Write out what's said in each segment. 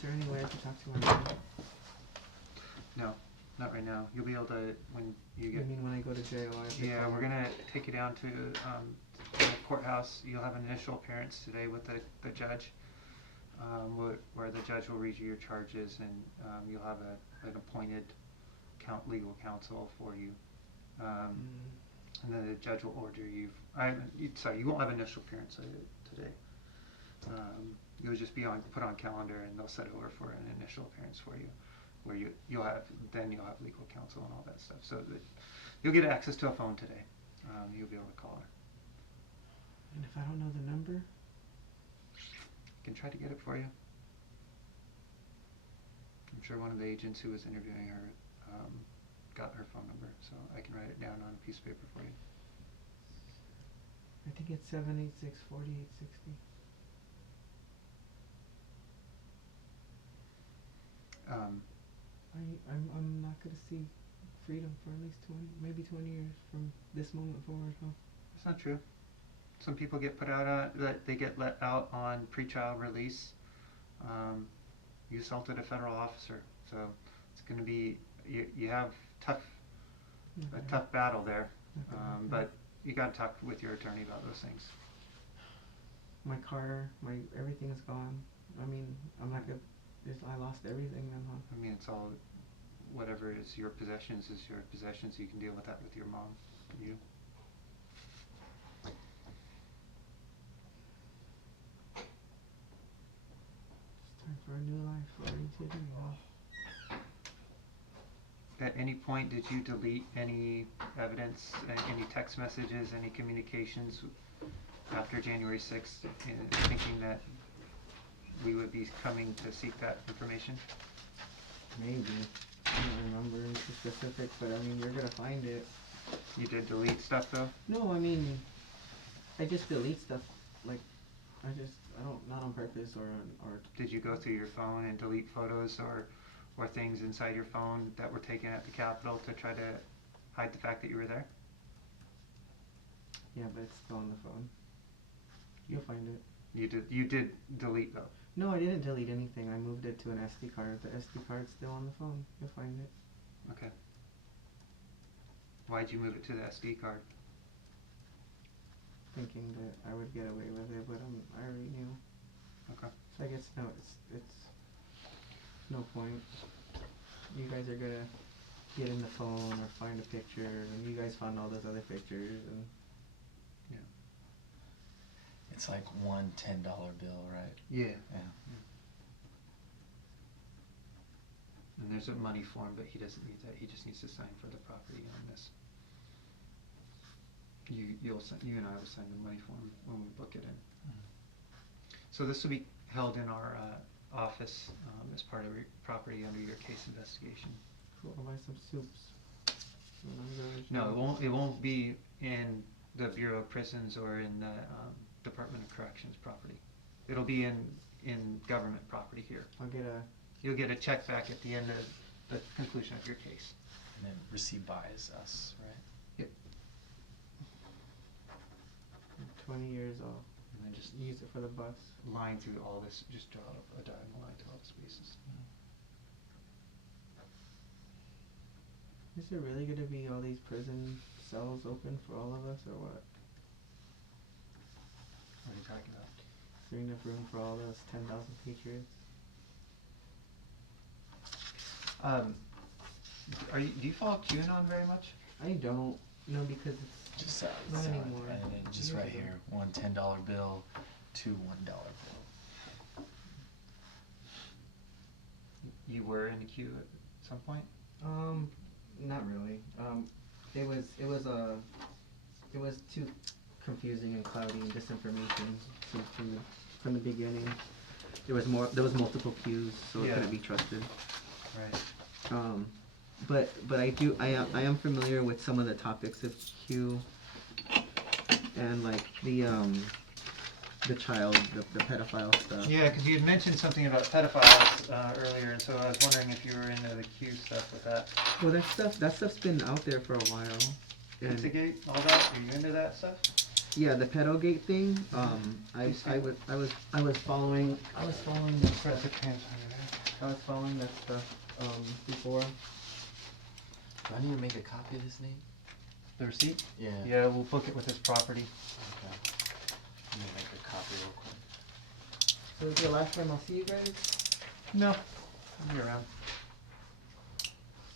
is there any way I can talk to my mom? No, not right now. You'll be able to when you get. I mean, when I go to jail, I have to Yeah, call we're her. gonna take you down to the courthouse. You'll have an initial appearance today with the judge, where the judge will read you your charges, and you'll have an appointed legal counsel for you. And then the judge will order you. Sorry, you won't have initial appearance today. You'll just be put on calendar, and they'll set over for an initial appearance for you, where you'll have legal counsel and all that stuff. So that you'll get access to a phone today. You'll be able to call her. And if I don't know the number? I can try to get it for you. I'm sure one of the agents who was interviewing her got her phone number, so I can write it down on a piece of paper for you. I think it's 786-4860. I'm not gonna see freedom for at least 20 years from this moment forward, huh? That's not true. Some people get put out they get let out on pretrial release. You assaulted a federal officer, so it's going to be you have a tough battle there, but you got to talk with your attorney about those things. My car, everything's gone. I mean, I'm not gonna. I lost everything then, huh? I mean, it's all whatever is your possessions is your possessions. You can deal with that with your mom and you. It's time for a new life, Lori, today, huh? At any point, did you delete any evidence, any text messages, any communications after January 6th, thinking that we would be coming to seek that information? Maybe. I don't remember anything specific, but I mean, you're gonna find it. You did delete stuff though? No, I mean, I just delete stuff. Like, I don't, not on purpose or. Did you go through your phone and delete photos or things inside your phone that were taken at the Capitol to try to hide the fact that you were there? Yeah, but it's still on the phone. You'll find it. You did delete though? No, I didn't delete anything. I moved it to an SD card. The SD card's still on the phone. You'll find it. Okay. Why'd you move it to the SD card? Thinking that I would get away with it, but I already knew. Okay. So I guess no, it's no point. You guys are gonna get in the phone or find a picture, and you guys found all those other pictures, and yeah. It's like one $10 bill, right? Yeah. Yeah. And there's a money form, but he doesn't need that. He just needs to sign for the property on this. You and I will sign the money form when we book it in. So this will be held in our office as part of your property under your case investigation. cool. I'll buy some soups. No, it won't be in the Bureau of Prisons or in the Department of Corrections property. It'll be in government property here. You'll get a check back at the end of the conclusion of your case. And then received by is us, right? Yep. I'm 20 years old. And then just Use it for the bus. line through all this, just draw a diagonal line through all the spaces. Is there really gonna be all these prison cells open for all of us, or what? What are you talking about? Is there enough room for all those 10,000 patriots? Do you follow QAnon very much? I don't. No, because it's Just not anymore. and then just Years right ago. here, one $10 bill, two $1 bill. You were in the queue at some point? Not really. It was too confusing and cloudy and disinformation from the beginning. There was multiple queues, so Yeah. it couldn't be trusted. Right. But I am familiar with some of the topics of Q, and like the child, the pedophile stuff. Yeah, because you had mentioned something about pedophiles earlier, and so I was wondering if you were into the Q stuff with that. Well, that stuff's been out there for a while. And Pizzagate, all that? Are you into that stuff? Yeah, the pedogate thing. I was following that stuff. I was following that stuff before. Do I need to make a copy of this, Nate? The receipt? Yeah. Yeah, we'll book it with this property. Okay. Let me make a copy real quick. So is it the last time I'll see you guys? No. I'll be around.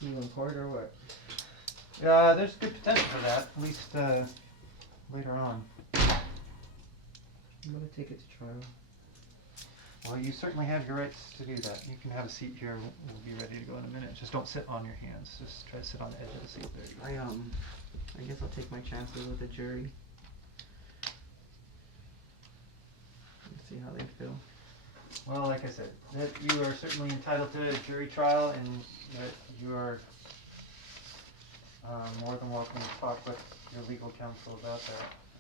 See you in court or what? Yeah, there's good potential for that, at least later on. I'm gonna take it to trial. Well, you certainly have your rights to do that. You can have a seat here. We'll be ready to go in a minute. Just don't sit on your hands. Just try to sit on the edge of the seat. There you go. I guess I'll take my chances with the jury. Let's see how they feel. Well, like I said, that you are certainly entitled to a jury trial, and that you are more than welcome to talk with your legal counsel about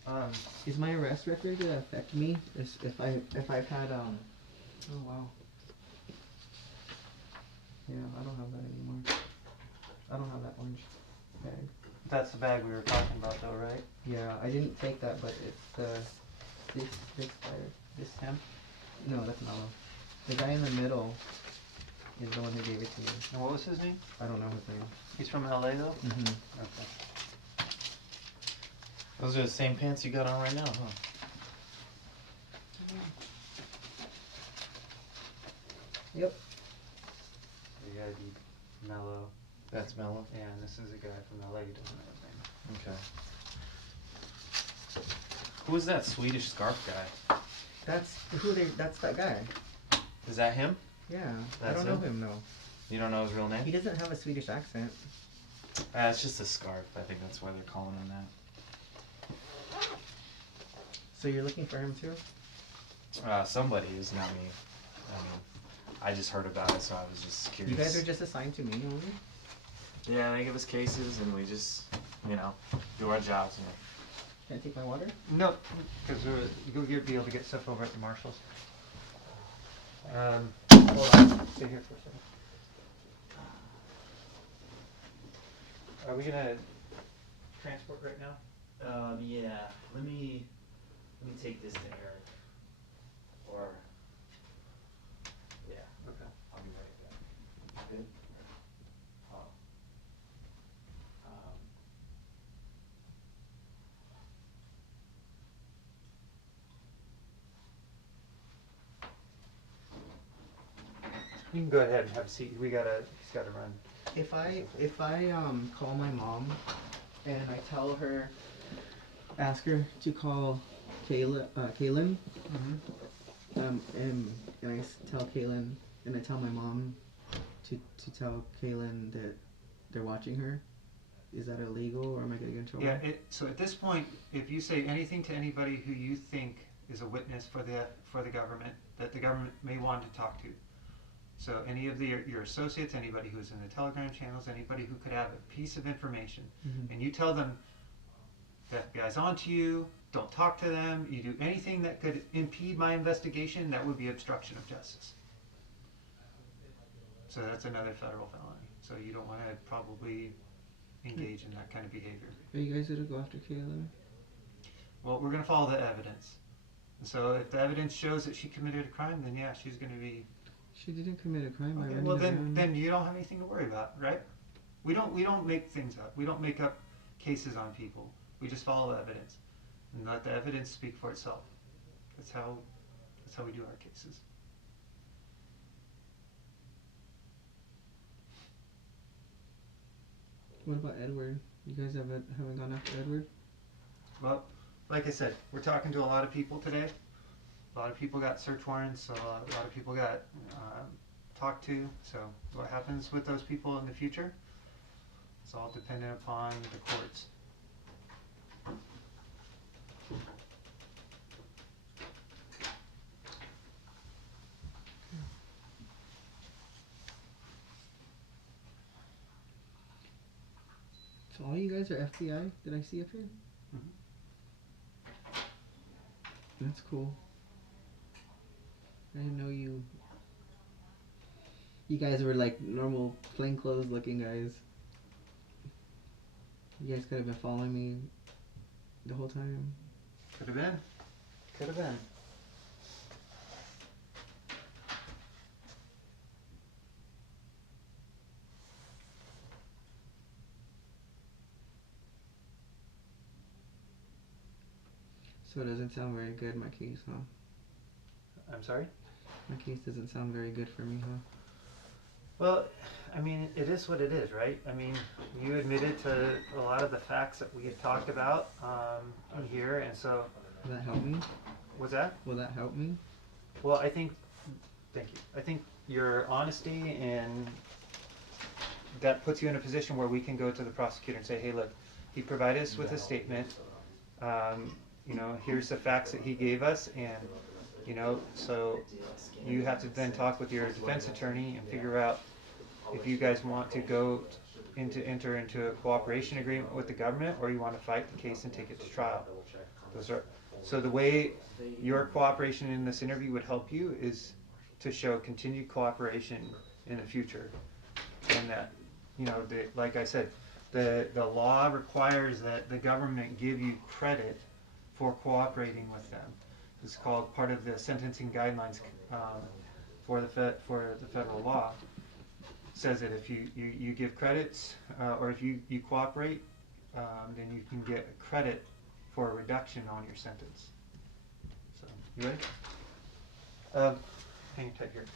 that. Is my arrest record gonna affect me if I've had Oh wow. Yeah, I don't have that anymore. I don't have that orange bag. That's the bag we were talking about, though, right? Yeah, I didn't take that, but it's this fire. This him? No, that's Mellow. The guy in the middle is the one who gave it to me. And what was his name? I don't know his name. He's from LA, though? Mm-hmm. Okay. Those are the same pants you got on right now, huh? Yep. So you gotta be mellow. That's Mellow? Yeah, and this is a guy from LA who doesn't know his name. Okay. Who is that Swedish scarf guy? That's that guy. Is that him? Yeah. I That's don't know him? him though. You don't know his real name? He doesn't have a Swedish accent. It's just a scarf. I think that's why they're calling him that. So you're looking for him too? Somebody is, not me. I mean, I just heard about it, so I was just curious. You guys are just assigned to me only? Yeah, they give us cases, and we just, do our jobs. Can I take my water? No, because you'll be able to get stuff over at the Marshalls. Hold on. Stay here for a second. Are we gonna transport right now? Yeah. Let me take this to Eric. Or, yeah, Okay. I'll be right back. Good? Oh. You can go ahead and have a seat. He's gotta run. If I call my mom and I tell her, ask her to call Kaylin, Mm-hmm. and tell Kaylin, and I tell my mom to tell Kaylin that they're watching her, is that illegal or am I gonna get in trouble? Yeah, so at this point, if you say anything to anybody who you think is a witness for the government, that the government may want to talk to, so any of your associates, anybody who's in the Telegram channels, anybody who could have a piece of information, and you tell them the FBI's onto you, don't talk to them, you do anything that could impede my investigation, that would be obstruction of justice. So that's another federal felony. So you don't want to probably engage in that kind of behavior. Are you guys gonna go after Kaylin? Well, we're going to follow the evidence. And so if the evidence shows that she committed a crime, then yeah, she's going to be... She didn't commit a crime. Okay, well, then you don't have anything to worry about, right? We don't make things up. We don't make up cases on people. We just follow the evidence and let the evidence speak for itself. That's how we do our cases. What about Edward? You guys haven't gone after Edward? Well, like I said, we're talking to a lot of people today. A lot of people got search warrants, so a lot of people got talked to. So what happens with those people in the future? It's all dependent upon the courts. So all you guys are FBI? Did I see up here? Mhm. That's cool. I didn't know you. You guys were like normal plainclothes looking guys. You guys could have been following me the whole time. Could have been. Could have been. So it doesn't sound very good, my case, huh? I'm sorry? My case doesn't sound very good for me, huh? Well, I mean, it is what it is, right? I mean, you admitted to a lot of the facts that we had talked about in here, and so, Will that help me? what's that? Will that help me? Well, I think, thank you. I think your honesty and that puts you in a position where we can go to the prosecutor and say, hey, look, he provided us with a statement. You know, here's the facts that he gave us, and you know, so you have to then talk with your defense attorney and figure out if you guys want to enter into a cooperation agreement with the government, or you want to fight the case and take it to trial. So the way your cooperation in this interview would help you is to show continued cooperation in the future, and that, you know, like I said, the law requires that the government give you credit for cooperating with them. It's called part of the sentencing guidelines for the federal law. It says that if you give credits or if you cooperate, then you can get credit for a reduction on your sentence. So, you ready? Hang tight here.